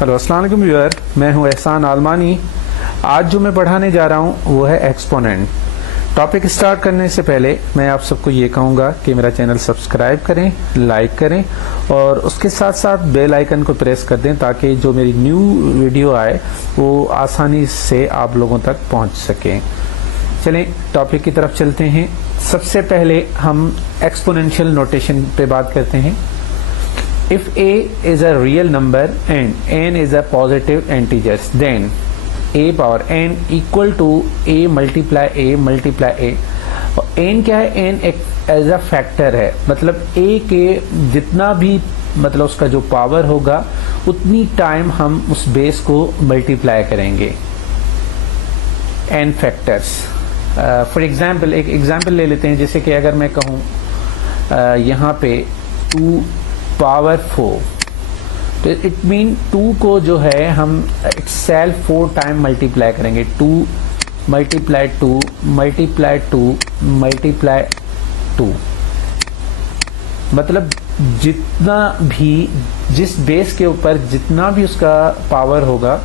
Hello अस्सलाम वालेकुम viewer, मैं हूं एहसान आलमानी। आज जो मैं पढ़ाने जा रहा हूं वो है एक्सपोनेंट। टॉपिक स्टार्ट करने से पहले मैं आप सबको ये कहूँगा कि मेरा चैनल सब्सक्राइब करें, लाइक करें और उसके साथ साथ बेल आइकन को प्रेस कर दें ताकि जो मेरी न्यू वीडियो आए वो आसानी से आप लोगों तक पहुँच सकें। चलें टॉपिक की तरफ चलते हैं। सबसे पहले हम एक्सपोनेंशियल नोटेशन पे बात करते हैं। If a is a real number and n is a positive integers, then a power n equal to a multiply a multiply a। और n क्या है? n एक एज अ फैक्टर है, मतलब a के जितना भी मतलब उसका जो पावर होगा उतनी टाइम हम उस बेस को मल्टीप्लाई करेंगे n फैक्टर्स। फॉर एग्जाम्पल एक एग्जाम्पल ले लेते हैं, जैसे कि अगर मैं कहूँ यहाँ पे 2 पावर 4, तो इट मीन 2 को जो है हम इटसेल्फ 4 टाइम मल्टीप्लाई करेंगे। 2 मल्टीप्लाई 2 मल्टीप्लाई 2 मल्टीप्लाई 2, मतलब जितना भी जिस बेस के ऊपर जितना भी उसका पावर होगा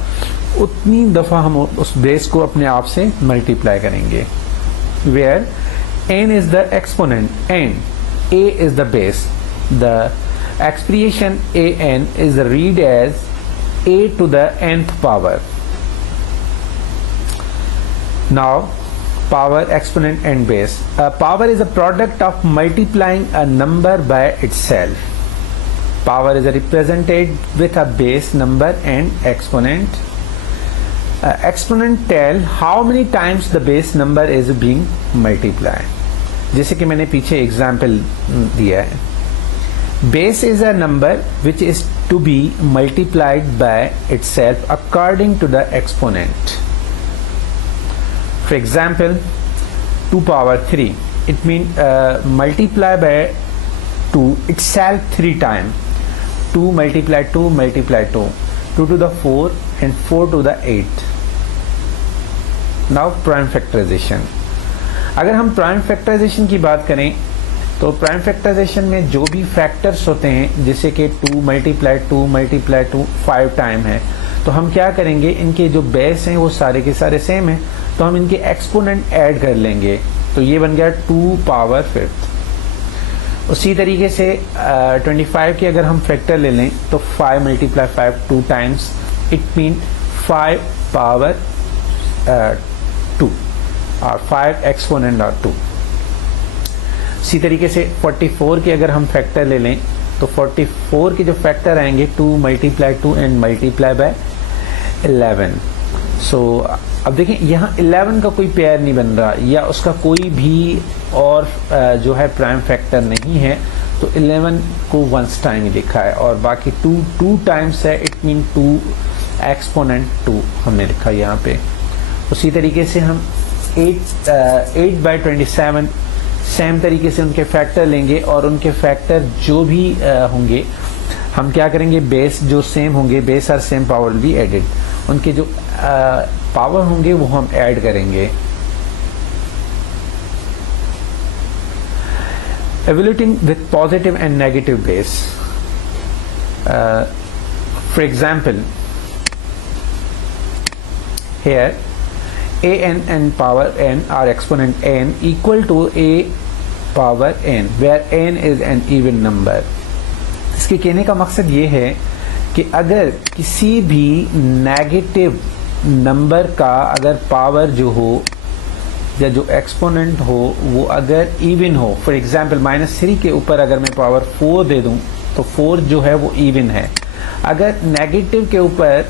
उतनी दफा हम उस बेस को अपने आप से मल्टीप्लाई करेंगे। Where n is the exponent and a is the base, the expression an is read as a to the nth power. Now power, exponent and base. Power is a product of multiplying a number by itself. Power is represented with a base number and exponent. Exponent tell how many times the base number is being multiplied. जैसे कि मैंने पीछे example दिया है। Base is a number which is to be multiplied by itself according to the exponent. For example, 2 power 3. It means multiply by 2 itself 3 times. 2 multiply 2 multiply 2. 2 to the 4 and 4 to the 8. Now prime factorization. अगर हम prime factorisation की बात करें तो prime factorisation में जो भी factors होते हैं, जैसे कि 2 मल्टीप्लाई 2 मल्टीप्लाई 2 5 टाइम है, तो हम क्या करेंगे, इनके जो बेस हैं वो सारे के सारे सेम हैं, तो हम इनके एक्सपोनेंट ऐड कर लेंगे, तो ये बन गया 2 पावर 5। उसी तरीके से 25 की अगर हम फैक्टर ले लें तो 5 multiply 5 2 times, it mean 5 power 2 और 5 एक्सपोनेंट और 2। इसी तरीके से 44 की अगर हम फैक्टर ले लें तो 44 के जो फैक्टर आएंगे 2 मल्टीप्लाई 2 एंड मल्टीप्लाई बाय 11। सो अब देखें यहाँ 11 का कोई पेयर नहीं बन रहा या उसका कोई भी और जो है प्राइम फैक्टर नहीं है, तो 11 को वंस टाइम ही लिखा है और बाकी 2 टाइम्स है, इट मीन 2 एक्सपोनेंट 2 हमने लिखा यहाँ पे। उसी तरीके से हम 8 बाई 27 सेम तरीके से उनके फैक्टर लेंगे और उनके फैक्टर जो भी होंगे हम क्या करेंगे, बेस जो सेम होंगे, बेस और सेम पावर भी एडेड, उनके जो पावर होंगे वो हम ऐड करेंगे। Evaluating with positive and negative base. For example here an and power n are exponent n equal to a power n where n is an even number। इसके कहने का मकसद ये है कि अगर किसी भी नेगेटिव नंबर का अगर पावर जो हो या जो एक्सपोनेंट हो वो अगर इवन हो, फॉर एग्जांपल -3 के ऊपर अगर मैं पावर 4 दे दूं तो 4 जो है वो इवन है। अगर नेगेटिव के ऊपर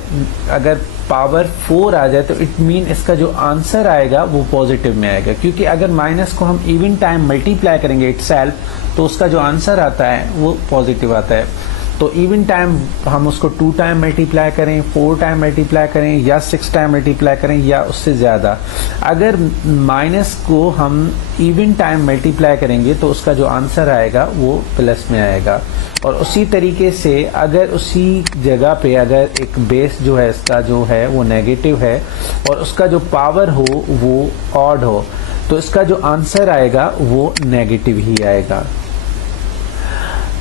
अगर पावर 4 आ जाए तो इट मीन इसका जो आंसर आएगा वो पॉजिटिव में आएगा, क्योंकि अगर माइनस को हम इवन टाइम मल्टीप्लाई करेंगे इटसेल्फ तो उसका जो आंसर आता है वो पॉजिटिव आता है। तो इवन टाइम हम उसको 2 टाइम मल्टीप्लाई करें, 4 टाइम मल्टीप्लाई करें या 6 टाइम मल्टीप्लाई करें या उससे ज़्यादा, अगर माइनस को हम इवन टाइम मल्टीप्लाई करेंगे तो उसका जो आंसर आएगा वो प्लस में आएगा। और उसी तरीके से अगर उसी जगह पे अगर एक बेस जो है इसका जो है वो नेगेटिव है और उसका जो पावर हो वो ऑड हो तो इसका जो आंसर आएगा वो नेगेटिव ही आएगा।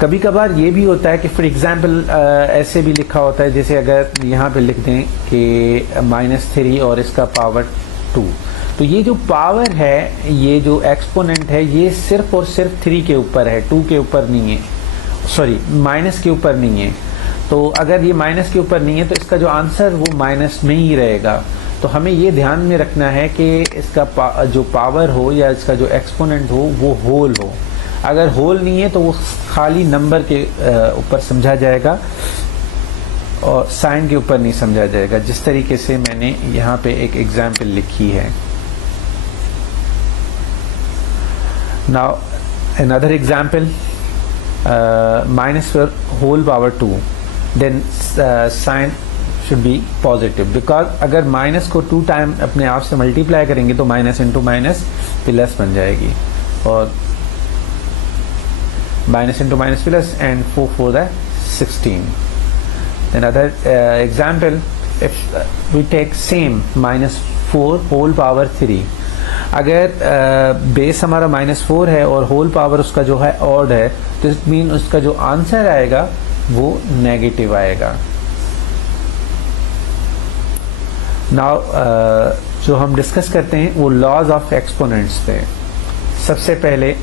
कभी कभार ये भी होता है कि फॉर एग्जांपल ऐसे भी लिखा होता है, जैसे अगर यहाँ पे लिख दें कि -3 और इसका पावर 2, तो ये जो पावर है, ये जो एक्सपोनेंट है, ये सिर्फ और सिर्फ 3 के ऊपर है, 2 के ऊपर नहीं है, सॉरी माइनस के ऊपर नहीं है। तो अगर ये माइनस के ऊपर नहीं है तो इसका जो आंसर वो माइनस में ही रहेगा। तो हमें ये ध्यान में रखना है कि इसका जो पावर हो या इसका जो एक्सपोनेंट हो वो होल हो। अगर होल नहीं है तो वो खाली नंबर के ऊपर समझा जाएगा और साइन के ऊपर नहीं समझा जाएगा, जिस तरीके से मैंने यहाँ पे एक एग्जाम्पल लिखी है। Now another example, -4 whole power 2, then sign should be positive, because अगर माइनस को 2 टाइम अपने आप से मल्टीप्लाई करेंगे तो माइनस इंटू माइनस प्लस बन जाएगी, और minus into minus plus, and 4 for the 16. Then other example, if we take same -4 whole power 3, अगर बेस हमारा -4 है और होल पावर उसका जो है ऑड है, तो इट मीन उसका जो आंसर आएगा वो नेगेटिव आएगा। नाउ जो हम डिस्कस करते हैं वो लॉज ऑफ एक्सपोनेंट्स पे। सबसे पहले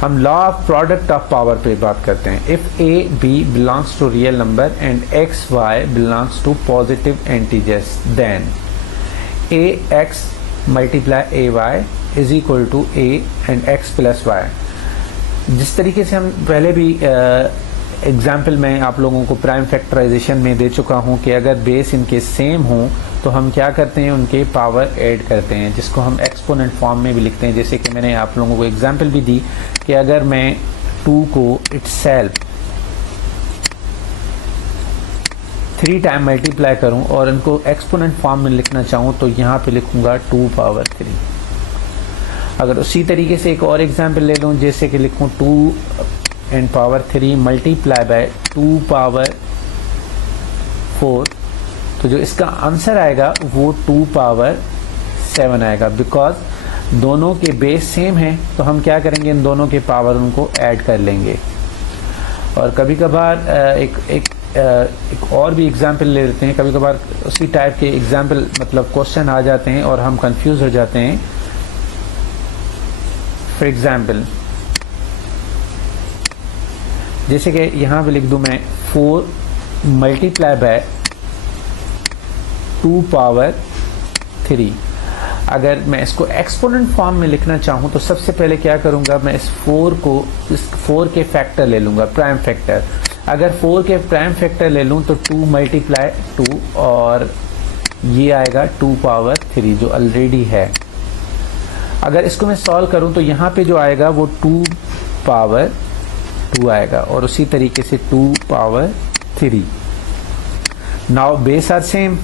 हम law of product of power पे बात करते हैं। If A B belongs to real number and X Y belongs to positive integers, then A X multiply A Y is equal to A and X plus Y. जिस तरीके से हम पहले भी एग्जाम्पल में आप लोगों को प्राइम फैक्टराइजेशन में दे चुका हूं कि अगर बेस इनके सेम हो तो हम क्या करते हैं, उनके पावर ऐड करते हैं, जिसको हम एक्सपोनेंट फॉर्म में भी लिखते हैं। जैसे कि मैंने आप लोगों को एग्जाम्पल भी दी कि अगर मैं 2 को इटसेल्फ 3 टाइम मल्टीप्लाई करूं और इनको एक्सपोनेंट फॉर्म में लिखना चाहूं तो यहाँ पे लिखूंगा 2 पावर 3। अगर उसी तरीके से एक और एग्जाम्पल ले लूं, जैसे कि लिखूं 2 and power 3 multiply by 2 power 4, तो जो इसका आंसर आएगा वो 2 पावर 7 आएगा। बिकॉज दोनों के बेस सेम है तो हम क्या करेंगे, इन दोनों के पावर उनको ऐड कर लेंगे। और कभी कभार एक और भी एग्जाम्पल ले लेते हैं। कभी कभार उसी टाइप के एग्जाम्पल मतलब क्वेश्चन आ जाते हैं और हम कंफ्यूज हो जाते हैं। फॉर एग्जाम्पल जैसे कि यहाँ पे लिख दूं मैं 4 मल्टीप्लाई बाय 2 पावर 3। अगर मैं इसको एक्सपोनेंट फॉर्म में लिखना चाहूँ तो सबसे पहले क्या करूँगा, मैं इस 4 के फैक्टर ले लूँगा, प्राइम फैक्टर। अगर 4 के प्राइम फैक्टर ले लूँ तो 2 मल्टीप्लाई 2 और ये आएगा 2 पावर 3 जो ऑलरेडी है। अगर इसको मैं सॉल्व करूँ तो यहाँ पे जो आएगा वो 2 पावर 2 आएगा और उसी तरीके से 2 power 3। Now base are same,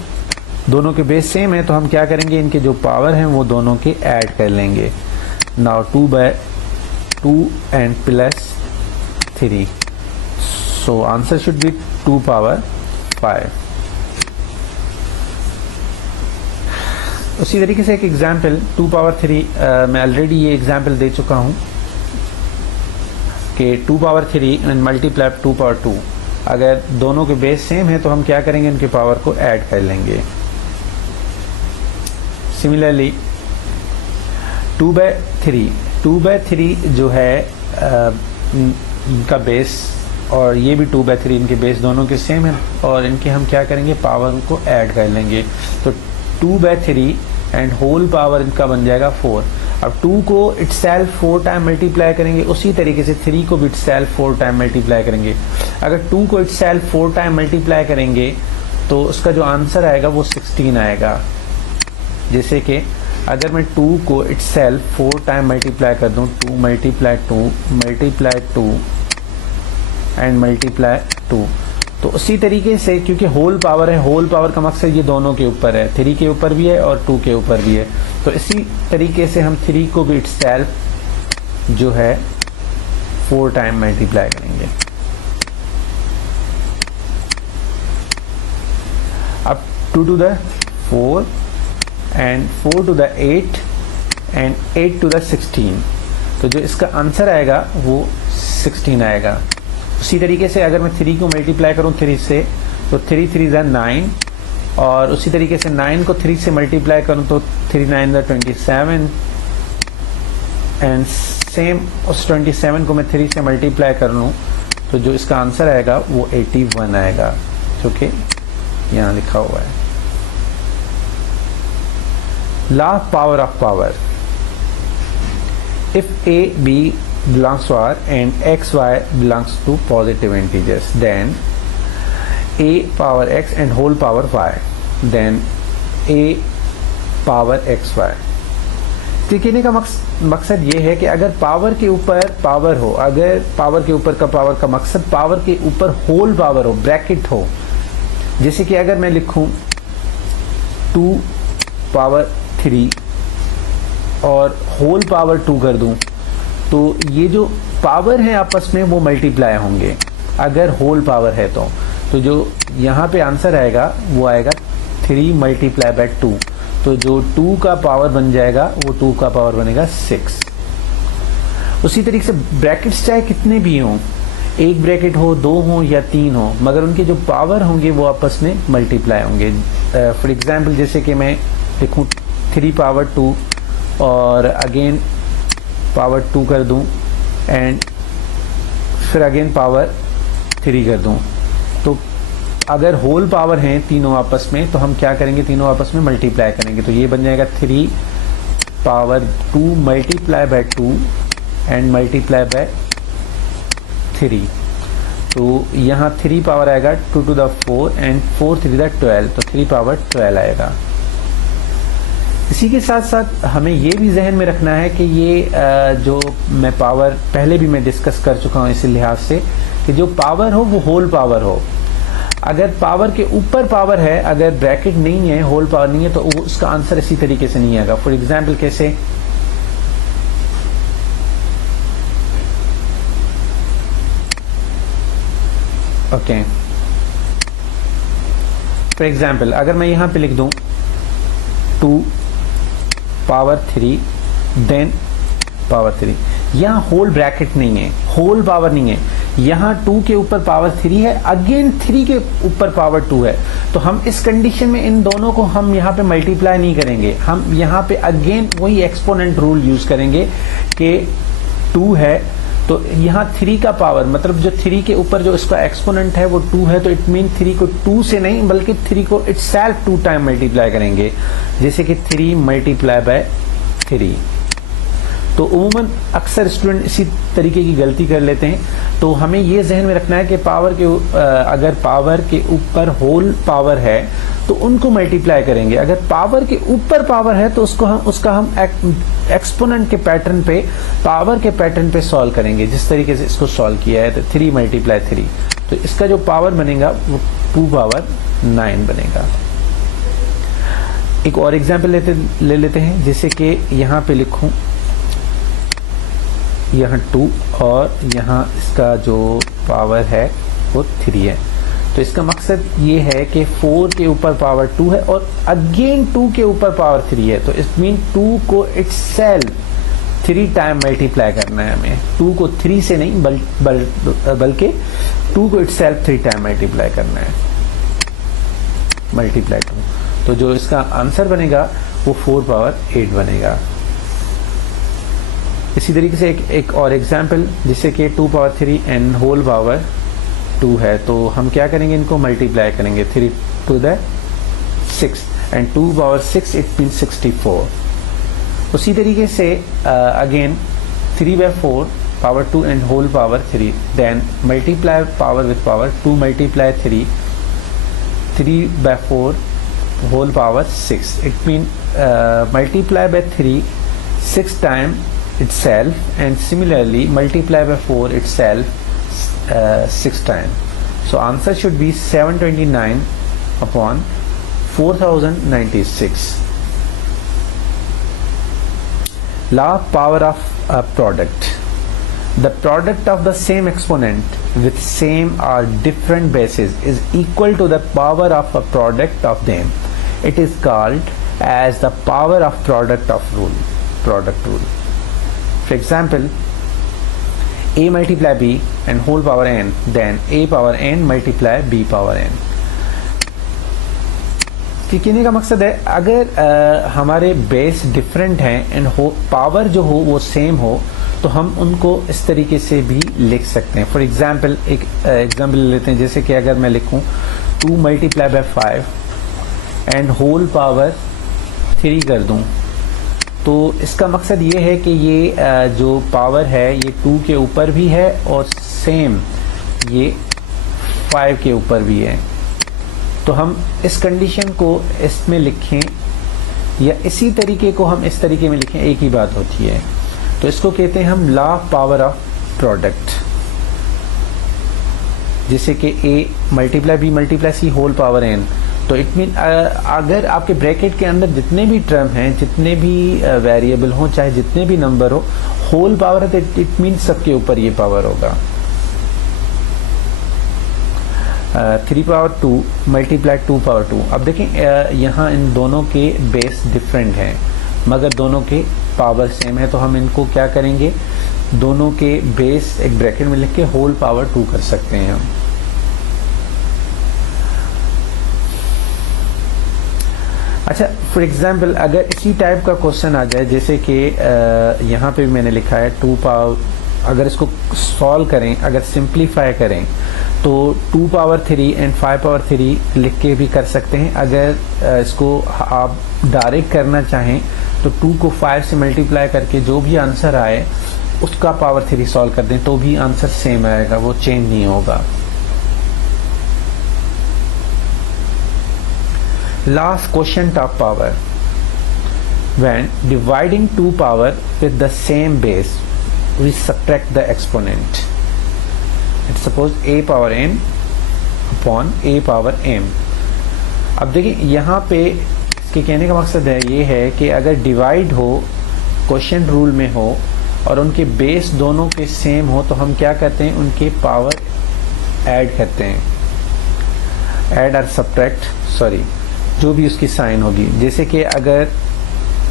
दोनों के बेस सेम है तो हम क्या करेंगे, इनके जो पावर हैं वो दोनों के ऐड कर लेंगे। Now 2 by 2 and plus 3, so answer should be 2 power 5। उसी तरीके से एक एग्जाम्पल 2 पावर 3, मैं ऑलरेडी ये एग्जाम्पल दे चुका हूं कि 2 पावर 3 एंड मल्टीप्लाई 2 पावर 2। अगर दोनों के बेस सेम है तो हम क्या करेंगे, इनके पावर को ऐड कर लेंगे। सिमिलरली 2 बाय 3 जो है इनका बेस और ये भी 2 बाय 3, इनके बेस दोनों के सेम है और इनके हम क्या करेंगे, पावर को ऐड कर लेंगे। तो 2 बाय 3 एंड होल पावर इनका बन जाएगा 4। अब 2 को इटसेल्फ 4 टाइम मल्टीप्लाई करेंगे, उसी तरीके से 3 को भी इटसेल्फ 4 टाइम मल्टीप्लाई करेंगे। अगर 2 को इटसेल्फ 4 टाइम मल्टीप्लाई करेंगे तो उसका जो आंसर आएगा वो 16 आएगा। जैसे कि अगर मैं 2 को इटसेल्फ 4 टाइम मल्टीप्लाई कर दूं, 2 मल्टीप्लाई 2 मल्टीप्लाई 2 एंड मल्टीप्लाई 2, तो उसी तरीके से क्योंकि होल पावर है, होल पावर का मकसद ये दोनों के ऊपर है, 3 के ऊपर भी है और 2 के ऊपर भी है। तो इसी तरीके से हम 3 को भी इटसेल्फ जो है 4 टाइम मल्टीप्लाई करेंगे। अब 2 to the 4 and 4 to the 8 and 8 to the 16, तो जो इसका आंसर आएगा वो 16 आएगा। उसी तरीके से अगर मैं 3 को मल्टीप्लाई करूं 3 से, तो 3 3 ज़ा 9, और उसी तरीके से 9 को 3 से मल्टीप्लाई करूं तो 3 9 ज़ा 27, एंड सेम उस 27 को मैं 3 से मल्टीप्लाई कर लूं तो जो इसका आंसर आएगा वो 81 आएगा, जो कि यहाँ लिखा हुआ है। Law power of power, if a b belongs to r and x y belongs to positive integers, then a power x and whole power y, then a power x y। कहने का मकसद ये है कि अगर पावर के ऊपर power हो, अगर पावर के ऊपर का पावर का मकसद पावर के ऊपर होल पावर हो, ब्रैकेट हो, जैसे कि अगर मैं लिखूं 2 पावर 3 और होल पावर 2 कर दूं, तो ये जो पावर है आपस में वो मल्टीप्लाई होंगे अगर होल पावर है तो जो यहाँ पे आंसर आएगा वो आएगा 3 मल्टीप्लाई बाय 2, तो जो 2 का पावर बन जाएगा वो 2 का पावर बनेगा 6। उसी तरीके से ब्रैकेट्स चाहे कितने भी हों, एक ब्रैकेट हो, 2 हो या 3 हो, मगर उनके जो पावर होंगे वो आपस में मल्टीप्लाई होंगे। फॉर एग्जाम्पल जैसे कि मैं लिखूँ 3 पावर 2 और अगेन पावर 2 कर दूं एंड फिर अगेन पावर 3 कर दूं, तो अगर होल पावर हैं तीनों आपस में तो हम क्या करेंगे, तीनों आपस में मल्टीप्लाई करेंगे, तो ये बन जाएगा 3 power 2 multiply bye 2 and multiply by 3, तो यहाँ 3 पावर आएगा 2 to the 4 एंड 4 3 the 12, तो 3 पावर 12 आएगा। इसी के साथ साथ हमें ये भी जहन में रखना है कि ये जो मैं पावर पहले भी मैं डिस्कस कर चुका हूँ इसी लिहाज से कि जो पावर हो वो होल पावर हो। अगर पावर के ऊपर पावर है, अगर ब्रैकेट नहीं है, होल पावर नहीं है, तो वो उसका आंसर इसी तरीके से नहीं आएगा। फॉर एग्जाम्पल कैसे, ओके, फॉर एग्जाम्पल अगर मैं यहां पे लिख दूं 2 पावर 3 देन पावर 3, यहाँ होल ब्रैकेट नहीं है, होल पावर नहीं है, यहाँ 2 के ऊपर पावर 3 है, अगेन 3 के ऊपर पावर 2 है, तो हम इस कंडीशन में इन दोनों को हम यहाँ पे मल्टीप्लाई नहीं करेंगे, हम यहाँ पे अगेन वही एक्सपोनेंट रूल यूज करेंगे कि 2 है तो यहाँ 3 का पावर, मतलब जो 3 के ऊपर जो इसका एक्सपोनेंट है वो 2 है, तो इट मीन 3 को 2 से नहीं बल्कि 3 को इटसेल्फ 2 टाइम मल्टीप्लाई करेंगे, जैसे कि 3 मल्टीप्लाई बाय 3। तो उमूमन अक्सर स्टूडेंट इसी तरीके की गलती कर लेते हैं, तो हमें ये जहन में रखना है कि पावर के अगर पावर के ऊपर होल पावर है तो उनको मल्टीप्लाई करेंगे, अगर पावर के ऊपर पावर है तो उसका हम एक्सपोनेंट के पैटर्न पे, पावर के पैटर्न पे सॉल्व करेंगे, जिस तरीके से इसको सॉल्व किया है। तो 3 मल्टीप्लाई 3, तो इसका जो पावर बनेगा वो 2 पावर 9 बनेगा। एक और एग्जाम्पल ले लेते हैं, जैसे कि यहाँ पे लिखूं यहाँ 2 और यहाँ इसका जो पावर है वो 3 है, तो इसका मकसद ये है कि 4 के ऊपर पावर 2 है और अगेन 2 के ऊपर पावर 3 है, तो इट मीन 2 को इटसेल्फ 3 टाइम मल्टीप्लाई करना है हमें, 2 को 3 से नहीं बल्कि 2 को इटसेल्फ 3 टाइम मल्टीप्लाई करना है, मल्टीप्लाई 2, तो जो इसका आंसर बनेगा वो 4 पावर 8 बनेगा। इसी तरीके से एक और एग्जाम्पल, जिससे कि 2 पावर 3 एंड होल पावर 2 है, तो हम क्या करेंगे, इनको मल्टीप्लाई करेंगे, 3 to the 6 and 2 power 6 it mean 64। उसी तरीके से again 3 by 4 power 2 and whole power 3, then multiply power with power, 2 multiply 3 by 4 whole power 6, it mean multiply by 3 6 time itself and similarly multiply by 4 itself 6 times. So answer should be 729 upon 4096. Law of power of a product. The product of the same exponent with same or different bases is equal to the power of a product of them. It is called as the power of product rule. For example, a multiply b and whole power n, then a power n multiply b power n. कहने का मकसद है अगर हमारे base different हैं and power जो हो वो सेम हो तो हम उनको इस तरीके से भी लिख सकते हैं. फॉर एग्जाम्पल एक एग्जाम्पल लेते हैं, जैसे कि अगर मैं लिखूं 2 multiply by 5 and whole power 3 कर दूं, तो इसका मकसद ये है कि ये जो पावर है ये 2 के ऊपर भी है और सेम ये 5 के ऊपर भी है. तो हम इस कंडीशन को इसमें लिखें या इसी तरीके को हम इस तरीके में लिखें, एक ही बात होती है. तो इसको कहते हैं हम law of power of product. जैसे कि a multiply b multiply c whole power n. तो इट मीन अगर आपके ब्रैकेट के अंदर जितने भी टर्म हैं, जितने भी वेरिएबल हों, चाहे जितने भी नंबर हो, होल पावर है तो इट मीन सबके ऊपर ये पावर होगा. 3 पावर 2 मल्टीप्लाई 2 पावर 2. अब देखें यहाँ इन दोनों के बेस डिफरेंट हैं मगर दोनों के पावर सेम है, तो हम इनको क्या करेंगे, दोनों के बेस एक ब्रैकेट में लिख के होल पावर 2 कर सकते हैं हम. अच्छा, फॉर एग्जाम्पल अगर इसी टाइप का क्वेश्चन आ जाए, जैसे कि यहाँ पे भी मैंने लिखा है 2 पावर, अगर इसको सॉल्व करें, अगर सिंप्लीफाई करें तो 2 पावर 3 एंड 5 पावर 3 लिख के भी कर सकते हैं. अगर इसको आप डायरेक्ट करना चाहें तो 2 को 5 से मल्टीप्लाई करके जो भी आंसर आए उसका पावर 3 सॉल्व कर दें तो भी आंसर सेम आएगा, वो चेंज नहीं होगा. Last question of power. When dividing 2 power with the same base, we subtract the exponent. Let's suppose a power n upon a power m. अब देखिए यहाँ पे इसके कहने का मकसद है ये है कि अगर डिवाइड हो, क्वेश्चन रूल में हो और उनके बेस दोनों के सेम हो तो हम क्या करते हैं, उनके पावर ऐड करते हैं. ऐड और सब्ट्रैक्ट, सॉरी, जो भी उसकी साइन होगी. जैसे कि अगर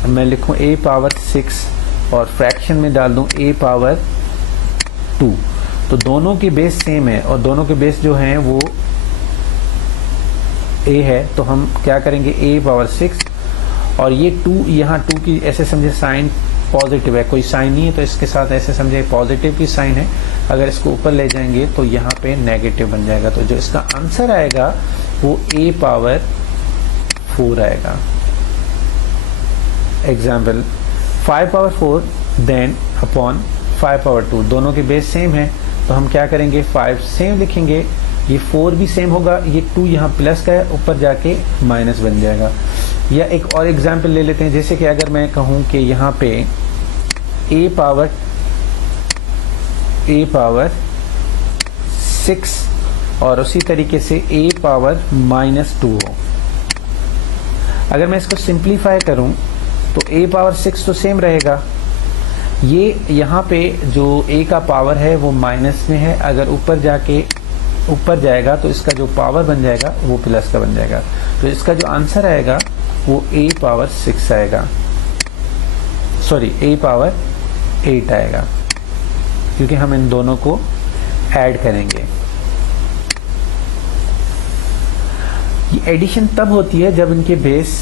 मैं लिखूं a पावर 6 और फ्रैक्शन में डाल दूं a पावर 2, तो दोनों के बेस सेम है और दोनों के बेस जो हैं वो a है, तो हम क्या करेंगे a पावर 6 और ये 2, यहाँ 2 की ऐसे समझे साइन पॉजिटिव है, कोई साइन नहीं है तो इसके साथ ऐसे समझे पॉजिटिव की साइन है. अगर इसको ऊपर ले जाएंगे तो यहाँ पे नेगेटिव बन जाएगा. तो जो इसका आंसर आएगा वो a पावर 4 आएगा. Example 5 power 4 then upon 5 power 2, दोनों के बेस सेम है तो हम क्या करेंगे, 5 सेम लिखेंगे, ये 4 भी सेम होगा, ये 2 यहाँ प्लस का है, ऊपर जाके माइनस बन जाएगा. या एक और एग्जाम्पल ले लेते हैं, जैसे कि अगर मैं कहूँ कि यहाँ पे a पावर 6 और उसी तरीके से a पावर -2 हो. अगर मैं इसको सिंप्लीफाई करूं तो a पावर 6 तो सेम रहेगा, ये यहाँ पे जो a का पावर है वो माइनस में है, अगर ऊपर जाएगा तो इसका जो पावर बन जाएगा वो प्लस का बन जाएगा. तो इसका जो आंसर आएगा वो a पावर 6 आएगा, सॉरी a पावर 8 आएगा, क्योंकि हम इन दोनों को ऐड करेंगे. ये एडिशन तब होती है जब इनके बेस,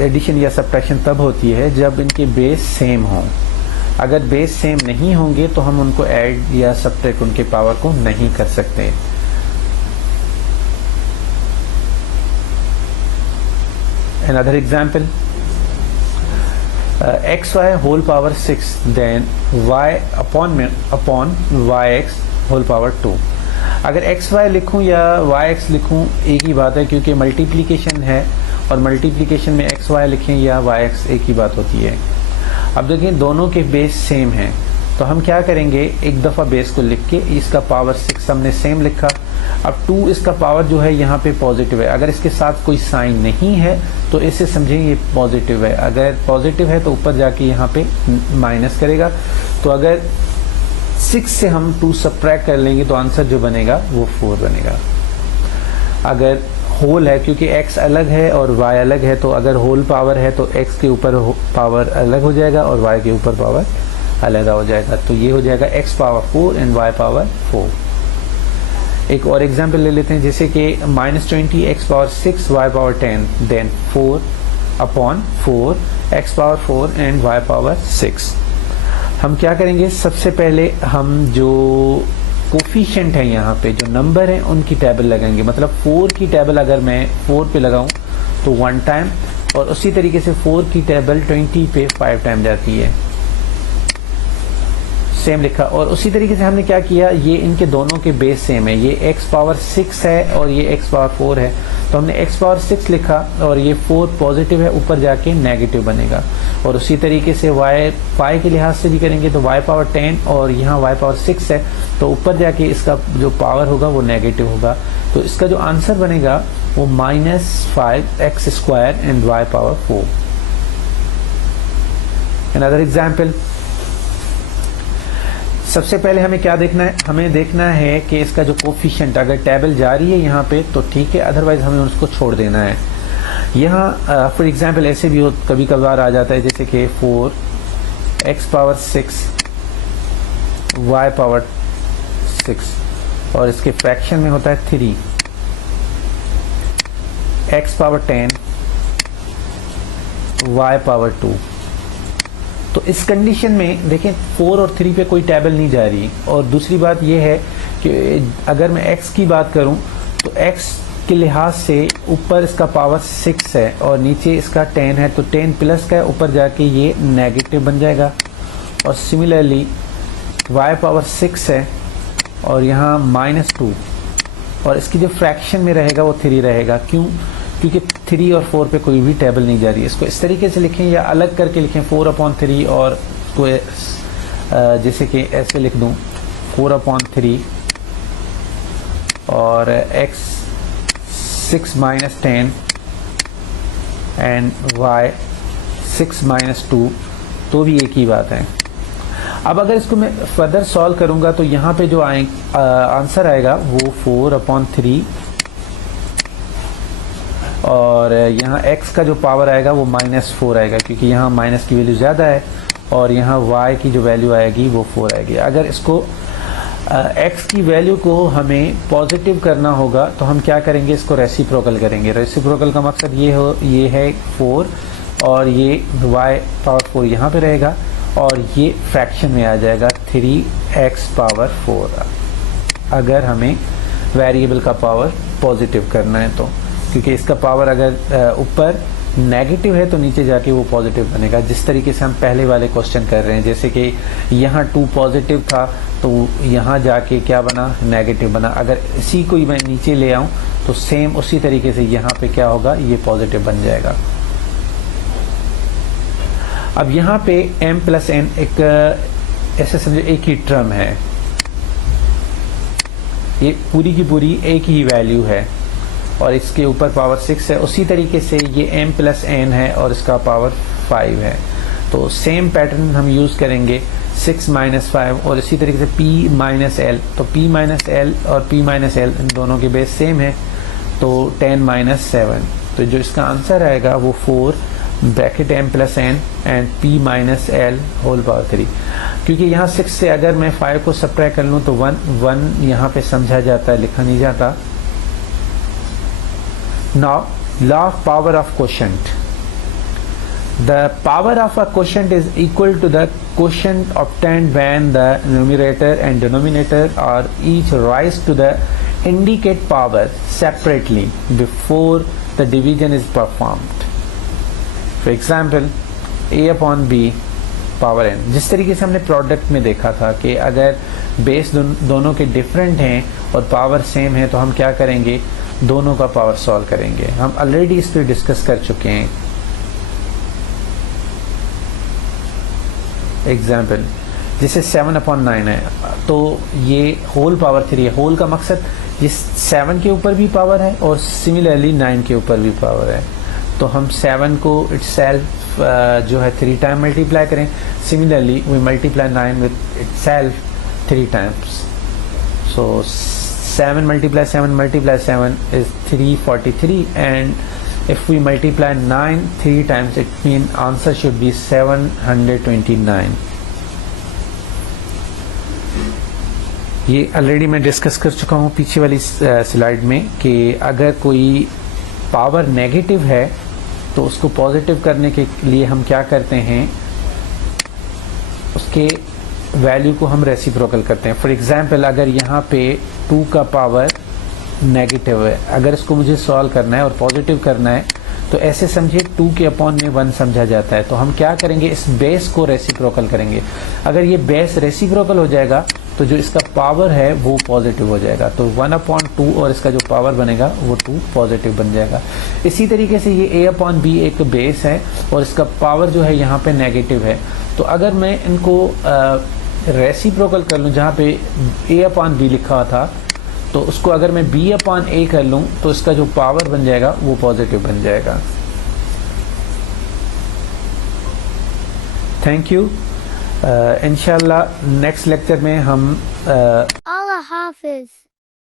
एडिशन या सब्ट्रैक्शन तब होती है जब इनके बेस सेम हों. अगर बेस सेम नहीं होंगे तो हम उनको ऐड या सब्ट्रैक्ट, उनके पावर को नहीं कर सकते. Another example, xy whole power 6 then y upon yx whole power 2. अगर xy लिखूं या yx लिखूं एक ही बात है, क्योंकि मल्टीप्लिकेशन है और मल्टीप्लिकेशन में xy लिखें या yx एक ही बात होती है. अब देखें दोनों के बेस सेम हैं तो हम क्या करेंगे, एक दफ़ा बेस को लिख के इसका पावर 6 हमने सेम लिखा. अब 2 इसका पावर जो है यहाँ पे पॉजिटिव है, अगर इसके साथ कोई साइन नहीं है तो इसे समझेंगे पॉजिटिव है, अगर पॉजिटिव है तो ऊपर जाके यहाँ पे माइनस करेगा. तो अगर 6 से हम 2 सब्ट्रैक्ट कर लेंगे तो आंसर जो बनेगा वो 4 बनेगा. अगर होल है, क्योंकि x अलग है और y अलग है, तो अगर होल पावर है तो x के ऊपर पावर अलग हो जाएगा और y के ऊपर पावर अलहदा हो जाएगा। तो ये हो जाएगा x power 4 and y power 4। एक और एग्जांपल ले लेते हैं, जैसे कि -20 x power 6 y power 10 then 4/4 x power 4 and y power 6। हम क्या करेंगे, सबसे पहले हम जो कोफिशिएंट है यहाँ पे जो नंबर है उनकी टेबल लगाएंगे। मतलब 4 की टेबल अगर मैं 4 पे लगाऊं तो 1 टाइम, और उसी तरीके से 4 की टेबल 20 पे 5 टाइम जाती है, सेम लिखा। और उसी तरीके से हमने क्या किया, ये इनके दोनों के बेस सेम है, ये x पावर 6 है और ये x पावर 4 है, तो हमने x पावर 6 लिखा और ये 4 पॉजिटिव है, ऊपर जाके नेगेटिव बनेगा। और उसी तरीके से y के लिहाज से भी करेंगे तो y पावर 10 और यहाँ y पावर 6 है, तो ऊपर जाके इसका जो पावर होगा वो नेगेटिव होगा। तो इसका जो आंसर बनेगा वो -5x² and y power 4। Another example, सबसे पहले हमें क्या देखना है, हमें देखना है कि इसका जो कोफिशिएंट अगर टेबल जा रही है यहाँ पे तो ठीक है, अदरवाइज हमें उसको छोड़ देना है। यहाँ फॉर एग्जांपल ऐसे भी कभी कभार आ जाता है, जैसे कि 4x पावर 6 y पावर 6 और इसके फ्रैक्शन में होता है 3x पावर 10 y पावर 2। तो इस कंडीशन में देखें 4 और 3 पे कोई टेबल नहीं जा रही। और दूसरी बात यह है कि अगर मैं x की बात करूं तो x के लिहाज से ऊपर इसका पावर 6 है और नीचे इसका 10 है, तो 10 प्लस का है, ऊपर जाके ये नेगेटिव बन जाएगा। और सिमिलरली y पावर 6 है और यहाँ -2, और इसकी जो फ्रैक्शन में रहेगा वो 3 रहेगा। क्यों? क्योंकि 3 और 4 पे कोई भी टेबल नहीं जा रही है। इसको इस तरीके से लिखें या अलग करके लिखें 4/3, और जैसे कि ऐसे लिख दूं 4/3 और x 6 - 10 एंड y 6 - 2, तो भी एक ही बात है। अब अगर इसको मैं फर्दर सॉल्व करूंगा तो यहाँ पे जो आंसर आएगा वो 4/3 और यहाँ x का जो पावर आएगा वो -4 आएगा, क्योंकि यहाँ माइनस की वैल्यू ज़्यादा है, और यहाँ y की जो वैल्यू आएगी वो 4 आएगी। अगर इसको x की वैल्यू को हमें पॉजिटिव करना होगा तो हम क्या करेंगे, इसको रेसिप्रोकल करेंगे। रेसिप्रोकल का मकसद ये है 4 और ये y पावर 4 यहाँ पे रहेगा और ये फ्रैक्शन में आ जाएगा 3x पावर 4, अगर हमें वेरिएबल का पावर पॉजिटिव करना है तो। क्योंकि इसका पावर अगर ऊपर नेगेटिव है तो नीचे जाके वो पॉजिटिव बनेगा, जिस तरीके से हम पहले वाले क्वेश्चन कर रहे हैं। जैसे कि यहाँ 2 पॉजिटिव था तो यहाँ जाके क्या बना, नेगेटिव बना। अगर इसी को मैं नीचे ले आऊँ तो सेम उसी तरीके से यहाँ पे क्या होगा, ये पॉजिटिव बन जाएगा। अब यहाँ पे m + n एक ऐसे समझो एक ही टर्म है, ये पूरी की पूरी एक ही वैल्यू है और इसके ऊपर पावर 6 है। उसी तरीके से ये m + n है और इसका पावर 5 है। तो सेम पैटर्न हम यूज़ करेंगे 6 - 5, और इसी तरीके से p - l। तो p - l और p - l इन दोनों के बेस सेम है, तो 10 - 7। तो जो इसका आंसर आएगा वो 4 bracket m + n and p - l whole power 3। क्योंकि यहाँ 6 से अगर मैं 5 को सब्ट्रैक्ट कर लूँ तो 1 यहाँ पे समझा जाता है, लिखा नहीं जाता। Now, law of power of quotient. The power of a quotient is equal to the quotient obtained when the numerator and denominator are each raised to the indicate power separately before the division is performed. For example, a/b power n। जिस तरीके से हमने product में देखा था कि अगर base दोनों के डिफरेंट हैं और पावर सेम है तो हम क्या करेंगे, दोनों का पावर सॉल्व करेंगे। हम ऑलरेडी इस पर डिस्कस कर चुके हैं। एग्जाम्पल जैसे 7/9 है तो ये होल पावर 3 है। होल का मकसद जिस 7 के ऊपर भी पावर है और सिमिलरली 9 के ऊपर भी पावर है, तो हम 7 को इटसेल्फ जो है 3 टाइम मल्टीप्लाई करें। Similarly we multiply 9 with itself 3 times. So 7 × 7 is 343, and if we multiply 9 3 times, it means answer should be 729. ये ऑलरेडी मैं डिस्कस कर चुका हूँ पीछे वाली स्लाइड में कि अगर कोई पावर नेगेटिव है तो उसको पॉजिटिव करने के लिए हम क्या करते हैं, उसके वैल्यू को हम रेसिप्रोकल करते हैं। फॉर एग्जांपल अगर यहाँ पे 2 का पावर नेगेटिव है, अगर इसको मुझे सॉल्व करना है और पॉजिटिव करना है तो ऐसे समझिए 2 के अपॉन में 1 समझा जाता है। तो हम क्या करेंगे, इस बेस को रेसिप्रोकल करेंगे। अगर ये बेस रेसिप्रोकल हो जाएगा तो जो इसका पावर है वो पॉजिटिव हो जाएगा, तो 1/2 और इसका जो पावर बनेगा वो 2 पॉजिटिव बन जाएगा। इसी तरीके से ये a/b एक बेस है और इसका पावर जो है यहाँ पे नेगेटिव है। तो अगर मैं इनको रेसिप्रोकल कर लूँ, जहाँ पे a/b लिखा हुआ था, तो उसको अगर मैं b/a कर लूँ तो इसका जो पावर बन जाएगा वो पॉजिटिव बन जाएगा। Thank you. इंशाल्लाह नेक्स्ट लेक्चर में हम Allah Hafiz.